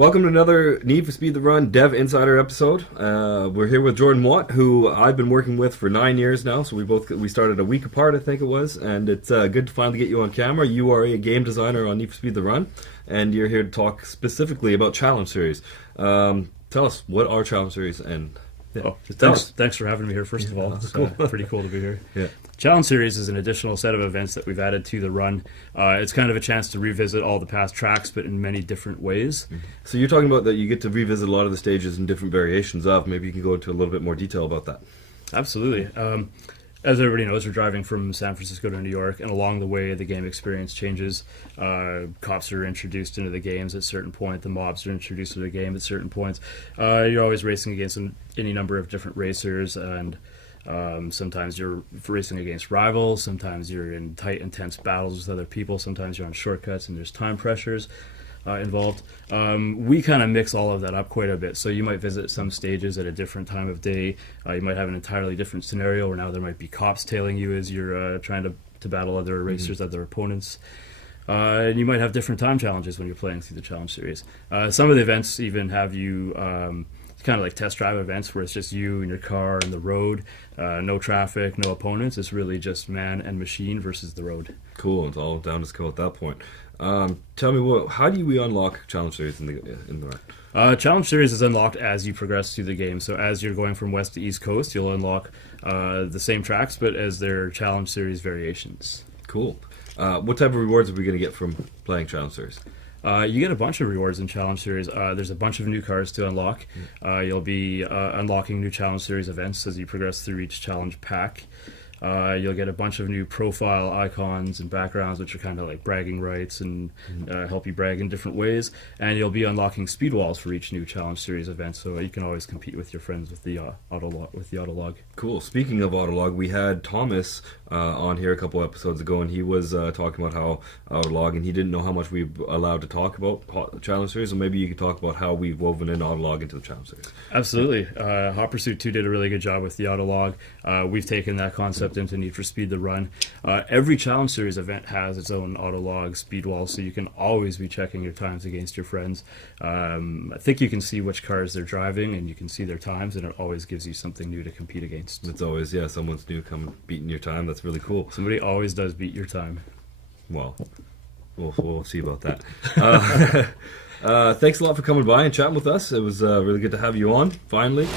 Welcome to another Need for Speed the Run Dev Insider episode. We're here with Jordan Watt, who I've been working with for 9 years now. So we started a week apart, I think it was, and it's good to finally get you on camera. You are a game designer on Need for Speed the Run, and you're here to talk specifically about Challenge Series. Tell us, what are Challenge Series? And thanks for having me here. First of all, it's cool. Pretty cool to be here. Yeah. Challenge Series is an additional set of events that we've added to the run. It's kind of a chance to revisit all the past tracks, but in many different ways. So you're talking about that you get to revisit a lot of the stages in different variations of. Maybe you can go into a little bit more detail about that. Absolutely. As everybody knows, we're driving from San Francisco to New York, and along the way, the game experience changes. Cops are introduced into the games at certain point. The mobs are introduced to the game at certain points. You're always racing against any number of different racers, and sometimes you're racing against rivals. Sometimes you're in tight, intense battles with other people. Sometimes you're on shortcuts, and there's time pressures involved. We kind of mix all of that up quite a bit. So you might visit some stages at a different time of day. You might have an entirely different scenario where now there might be cops tailing you as you're trying to battle other racers, other opponents. And you might have different time challenges when you're playing through the Challenge Series. Some of the events even have you kind of like test drive events where it's just you and your car and the road, no traffic, no opponents. It's really just man and machine versus the road. Cool. It's all down to skill at that point. Tell me, how do we unlock Challenge Series in the run? Challenge Series is unlocked as you progress through the game. So as you're going from west to east coast, you'll unlock the same tracks, but as their Challenge Series variations. Cool. What type of rewards are we going to get from playing Challenge Series? You get a bunch of rewards in Challenge Series. There's a bunch of new cars to unlock. You'll be unlocking new Challenge Series events as you progress through each challenge pack. You'll get a bunch of new profile icons and backgrounds, which are kind of like bragging rights and help you brag in different ways. And you'll be unlocking speed walls for each new Challenge Series event, so you can always compete with your friends with the Autolog. Cool. Speaking of Autolog, we had Thomas on here a couple episodes ago, and he was talking about how Autolog, and he didn't know how much we were allowed to talk about Challenge Series, so maybe you could talk about how we've woven in Autolog into the Challenge Series. Absolutely. Hot Pursuit 2 did a really good job with the Autolog. We've taken that concept into Need for Speed the Run. Every Challenge Series event has its own Autolog speed wall, so you can always be checking your times against your friends. I think you can see which cars they're driving, and you can see their times, and it always gives you something new to compete against. It's always, someone's new coming beating your time. That's really cool. Somebody always does beat your time. Well, we'll see about that. Thanks a lot for coming by and chatting with us. It was really good to have you on, finally.